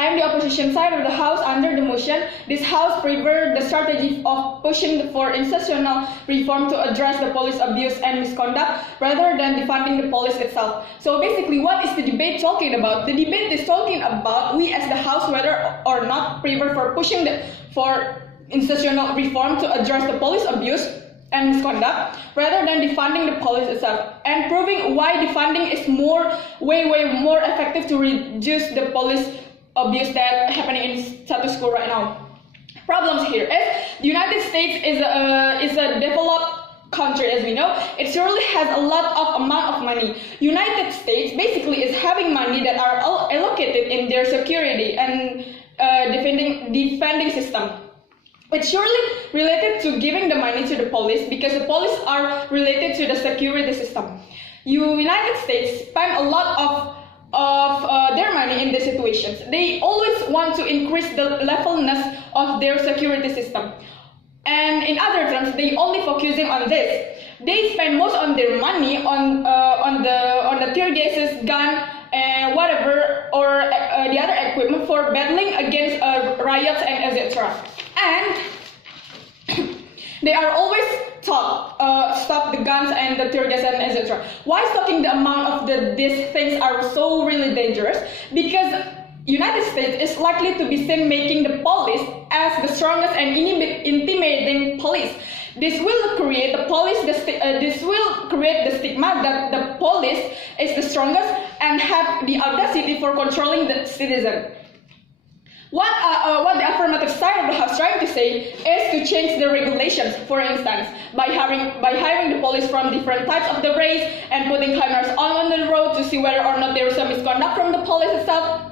I am the opposition side of the House under the motion. This House preferred the strategy of pushing for institutional reform to address the police abuse and misconduct rather than defunding the police itself. So basically, what is the debate talking about? The debate is talking about we as the House whether or not prefer for pushing for institutional reform to address the police abuse and misconduct rather than defunding the police itself, and proving why defunding is way more effective to reduce the police abuse that happening in status quo right now. Problems here is the United States is a developed country, as we know. It surely has a lot of amount of money. United States basically is having money that are allocated in their security and defending system. It's surely related to giving the money to the police because the police are related to the security system. United States spend a lot of their money in these situations. They always want to increase the levelness of their security system. And in other terms, they only focusing on this. They spend most of their money on the tear gases, gun, and whatever, or the other equipment for battling against riots and etc. And they are always taught stop the guns and the tear gas and etc. Why stopping the amount of these things are so really dangerous? Because United States is likely to be seen making the police as the strongest and intimidating police. This will create the stigma that the police is the strongest and have the audacity for controlling the citizen. What the affirmative side of the House trying to say is to change the regulations. For instance, by hiring the police from different types of the race and putting cameras on the road to see whether or not there is some misconduct from the police itself.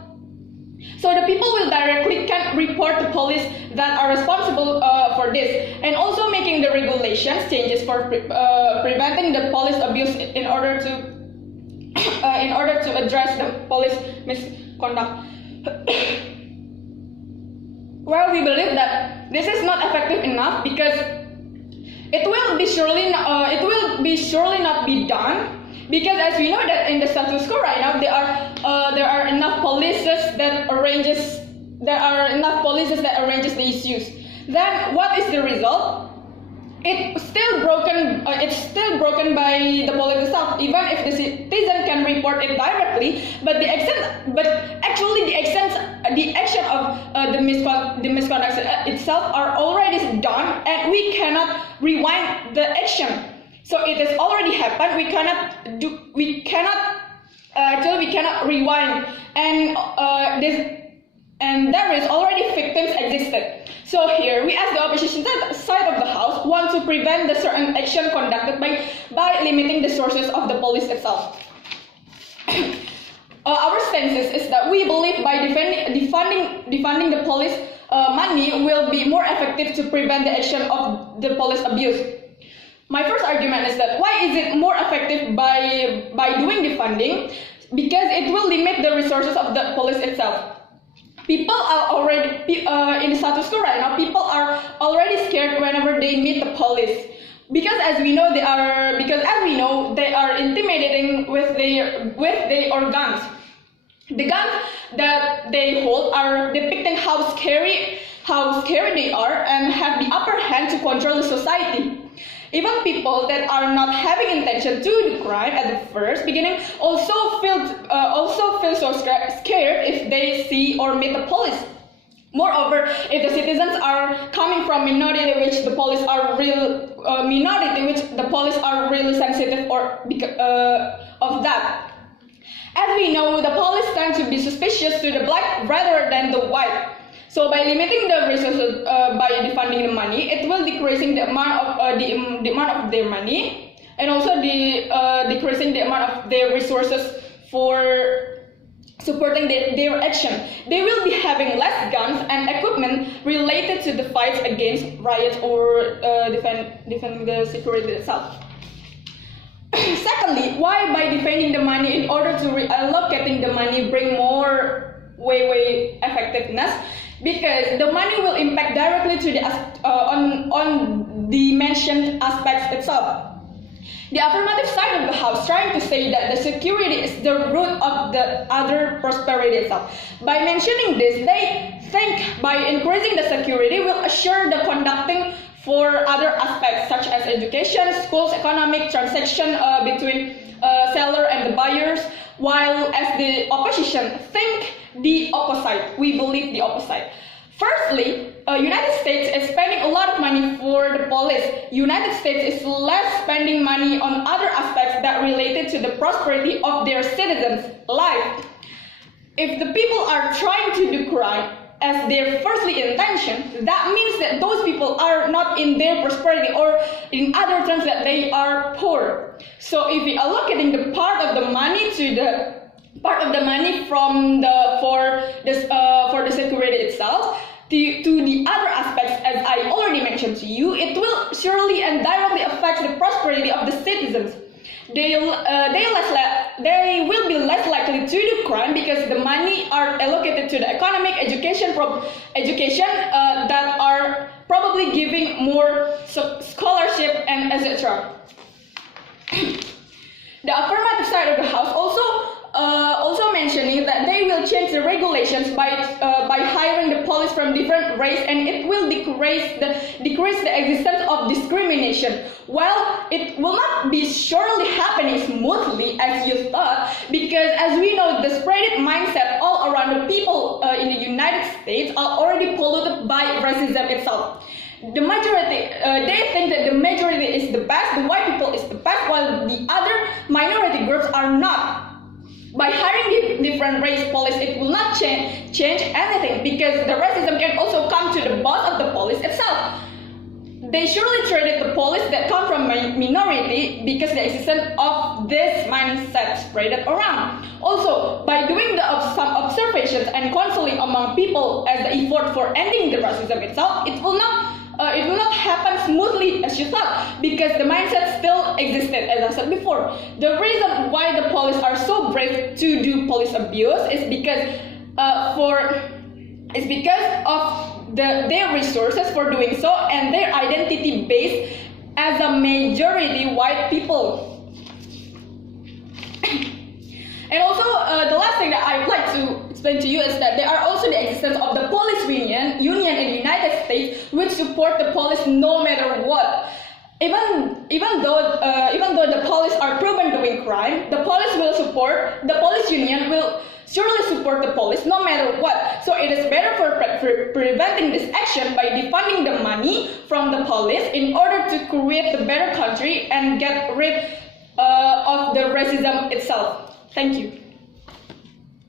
So the people will directly can report the police that are responsible for this, and also making the regulations changes for preventing the police abuse in order to address the police misconduct. Well, we believe that this is not effective enough because it will be surely not be done. Because as we know that in the status quo right now, there are enough policies that arranges the issues. Then what is the result? It's still broken. It's still broken by the police itself. Even if the citizen can report it directly, but the action of the misconduct itself are already done, and we cannot rewind the action. So it has already happened. We cannot rewind, and there is already victims existed. So here we as the opposition side of the House want to prevent the certain action conducted by limiting the sources of the police itself. Our stance is that we believe by defunding the police, money will be more effective to prevent the action of the police abuse. My first argument is that why is it more effective by doing defunding? Because it will limit the resources of the police itself. People are already in the status quo right now. People are already scared whenever they meet the police, because as we know they are intimidating with their guns. The guns that they hold are depicting how scary they are and have the upper hand to control the society. Even people that are not having intention to do crime at the first beginning also feel so scared if they see or meet the police. Moreover, if the citizens are coming from minority which the police are really sensitive of that. As we know, the police tend to be suspicious to the black rather than the white. So by limiting the resources by defunding the money, it will decreasing the amount of their money, and also decreasing the amount of their resources for supporting their action. They will be having less guns and equipment related to the fights against riots or defending the security itself. Secondly, why by defending the money in order to reallocating the money bring more way effectiveness? Because the money will impact directly to the on the mentioned aspects itself. The affirmative side of the House trying to say that the security is the root of the other prosperity itself. By mentioning this, they think by increasing the security will assure the conducting for other aspects such as education, schools, economic transaction between seller and the buyers, while as the opposition think the opposite. We believe the opposite. Firstly, United States is spending a lot of money for the police. United States is less spending money on other aspects that related to the prosperity of their citizens' life. If the people are trying to do crime as their firstly intention, that means that those people are not in their prosperity, or in other terms that they are poor. So if we are allocating the part of the money to the from the for the security itself to the other aspects, as I already mentioned to you, it will surely and directly affect the prosperity of the citizens. They will be less likely to do crime because the money are allocated to the economic education that are probably giving more scholarship and etc. The affirmative side of the House also mentioning that they will change the regulations by hiring the police from different race, and it will decrease the existence of discrimination. Well, it will not be surely happening smoothly as you thought, because as we know, the spreaded mindset all around the people in the United States are already polluted by racism itself. The majority, they think that the majority is the best, the white people is the best, while the other minority groups are not. By hiring different race police, it will not change anything, because the racism can also come to the boss of the police itself. They surely treated the police that come from minority because the existence of this mindset spread around. Also, by doing some observations and counseling among people as the effort for ending the racism itself, it will not happen smoothly as you thought, because the mindset still existed, as I said before. The reason why the police are so brave to do police abuse is because of their resources for doing so, and their identity based as a majority white people. And also, the last thing that I would like to explain to you is that there are also the existence of the police union in the United States, which support the police no matter what. Even though the police are proven doing crime, the police union will surely support the police no matter what. So it is better for preventing this action by defunding the money from the police in order to create the better country and get rid of the racism itself. Thank you.